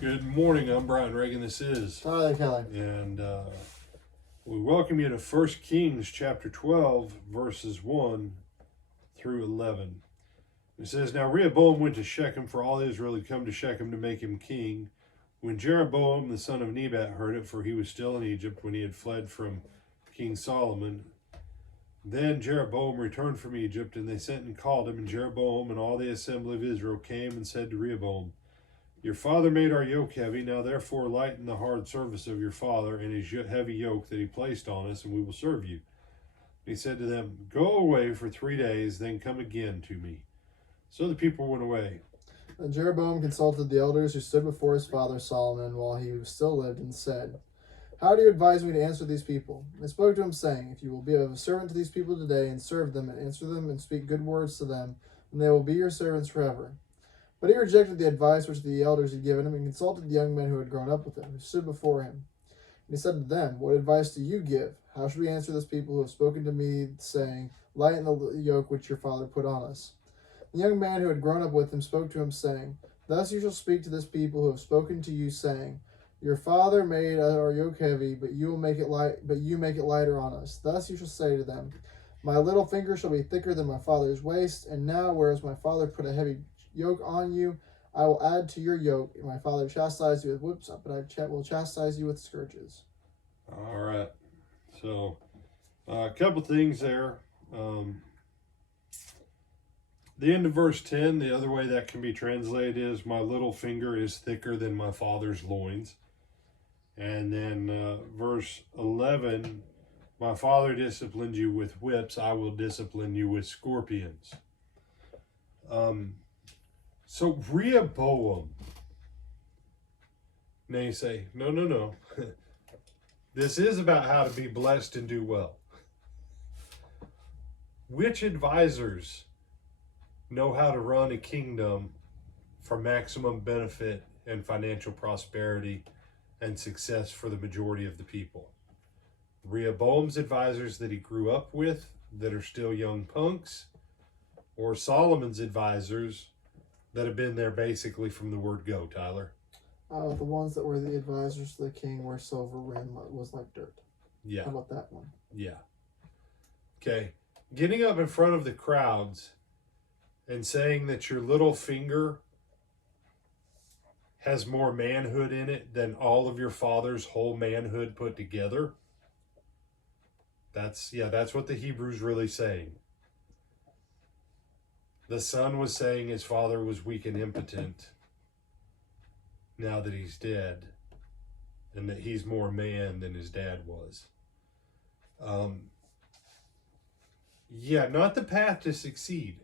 Good morning. I'm Brian Reagan. This is Tyler Kelly. And we welcome you to 1 Kings chapter 12, verses 1 through 11. It says, Now Rehoboam went to Shechem, for all Israel had come to Shechem to make him king. When Jeroboam the son of Nebat heard it, for he was still in Egypt when he had fled from King Solomon, then Jeroboam returned from Egypt, and they sent and called him. And Jeroboam and all the assembly of Israel came and said to Rehoboam, Your father made our yoke heavy. Now therefore lighten the hard service of your father and his heavy yoke that he placed on us, and we will serve you. He said to them, Go away for 3 days, then come again to me. So the people went away. And Jeroboam consulted the elders who stood before his father Solomon while he still lived, and said, How do you advise me to answer these people? They spoke to him, saying, If you will be a servant to these people today, and serve them, and answer them, and speak good words to them, then they will be your servants forever. But he rejected the advice which the elders had given him, and consulted the young men who had grown up with him, who stood before him. And he said to them, What advice do you give? How should we answer this people who have spoken to me, saying, Lighten the yoke which your father put on us? The young man who had grown up with him spoke to him, saying, Thus you shall speak to this people who have spoken to you, saying, Your father made our yoke heavy, but you make it lighter on us. Thus you shall say to them, My little finger shall be thicker than my father's waist, and now, whereas my father put a heavy yoke on you, I will add to your yoke. My father chastised you with whips, but I will chastise you with scourges. All right. So a couple things there. The end of verse 10, the other way that can be translated is, My little finger is thicker than my father's loins. And then verse 11, My father disciplined you with whips, I will discipline you with scorpions. So Rehoboam, now you say, no. This is about how to be blessed and do well. Which advisors know how to run a kingdom for maximum benefit and financial prosperity and success for the majority of the people? Rehoboam's advisors that he grew up with that are still young punks, or Solomon's advisors that have been there basically from the word go, Tyler? The ones that were the advisors to the king where silver was like dirt. Yeah. How about that one? Yeah. Okay. Getting up in front of the crowds and saying that your little finger has more manhood in it than all of your father's whole manhood put together. That's what the Hebrew's really saying. The son was saying his father was weak and impotent now that he's dead, and that he's more man than his dad was. Not the path to succeed.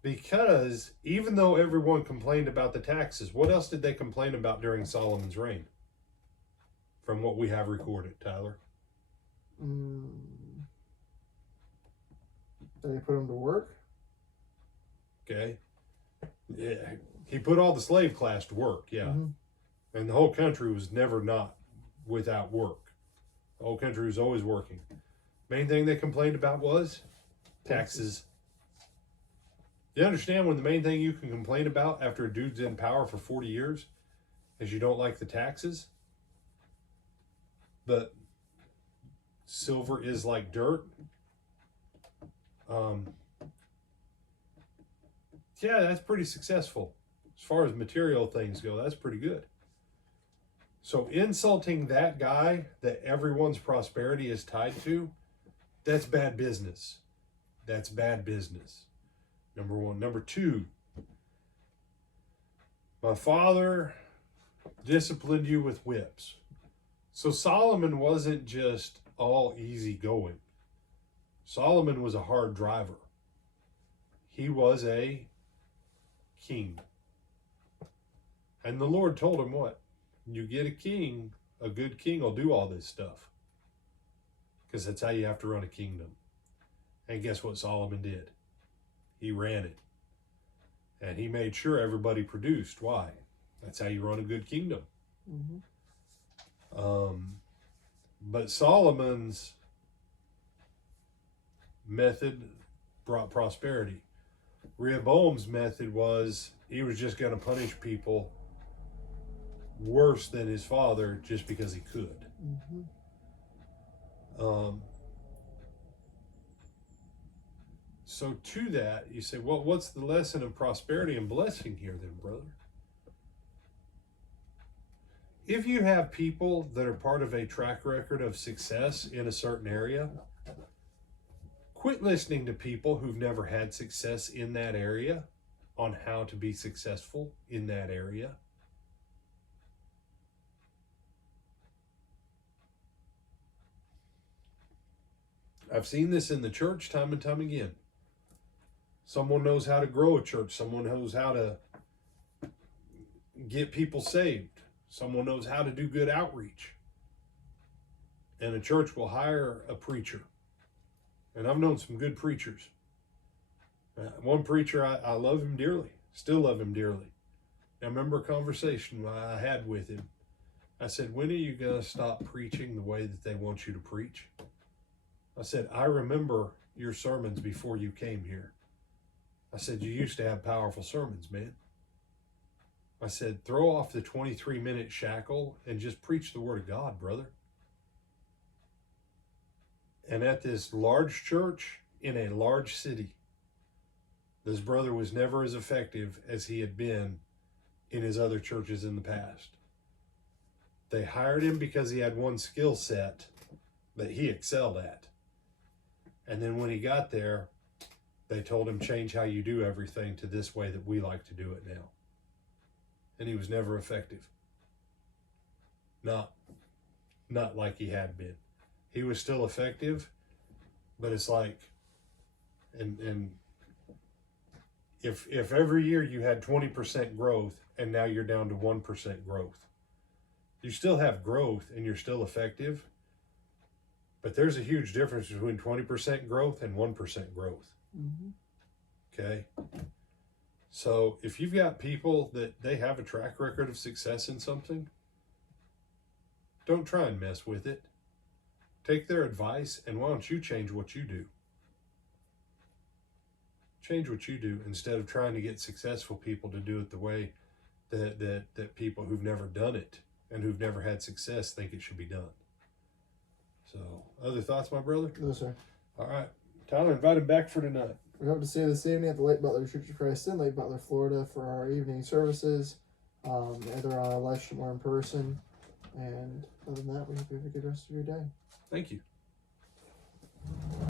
Because even though everyone complained about the taxes, what else did they complain about during Solomon's reign? From what we have recorded, Tyler. Did they put him to work? Okay. Yeah. He put all the slave class to work, yeah. Mm-hmm. And the whole country was never not without work. The whole country was always working. Main thing they complained about was taxes. You understand when the main thing you can complain about after a dude's in power for 40 years is you don't like the taxes? But silver is like dirt. That's pretty successful. As far as material things go, that's pretty good. So insulting that guy that everyone's prosperity is tied to, that's bad business. That's bad business. Number one. Number two, my father disciplined you with whips. So Solomon wasn't just all easy going. Solomon was a hard driver. He was a king. And the Lord told him what? You get a king, a good king will do all this stuff. Because that's how you have to run a kingdom. And guess what Solomon did? He ran it. And he made sure everybody produced. Why? That's how you run a good kingdom. Mm-hmm. But Solomon's method brought prosperity. Rehoboam's method was he was just going to punish people worse than his father just because he could. So to that, you say, well, what's the lesson of prosperity and blessing here then, brother? If you have people that are part of a track record of success in a certain area, quit listening to people who've never had success in that area on how to be successful in that area. I've seen this in the church time and time again. Someone knows how to grow a church. Someone knows how to get people saved. Someone knows how to do good outreach. And a church will hire a preacher. And I've known some good preachers. One preacher, I love him dearly. Still love him dearly. I remember a conversation I had with him. I said, when are you going to stop preaching the way that they want you to preach? I said, I remember your sermons before you came here. I said, you used to have powerful sermons, man. I said, throw off the 23-minute shackle and just preach the word of God, brother. And at this large church in a large city, this brother was never as effective as he had been in his other churches in the past. They hired him because he had one skill set that he excelled at. And then when he got there, they told him, change how you do everything to this way that we like to do it now. And he was never effective. Not like he had been. He was still effective, but it's like, and if every year you had 20% growth and now you're down to 1% growth, you still have growth and you're still effective, but there's a huge difference between 20% growth and 1% growth. Okay? So if you've got people that they have a track record of success in something, don't try and mess with it. Take their advice, and why don't you change what you do? Change what you do instead of trying to get successful people to do it the way that people who've never done it and who've never had success think it should be done. So, other thoughts, my brother? No, sir. All right. Tyler, invite him back for tonight. We hope to see you this evening at the Lake Butler Church of Christ in Lake Butler, Florida for our evening services, either on our live stream or in person. And other than that, we hope you have a good rest of your day. Thank you.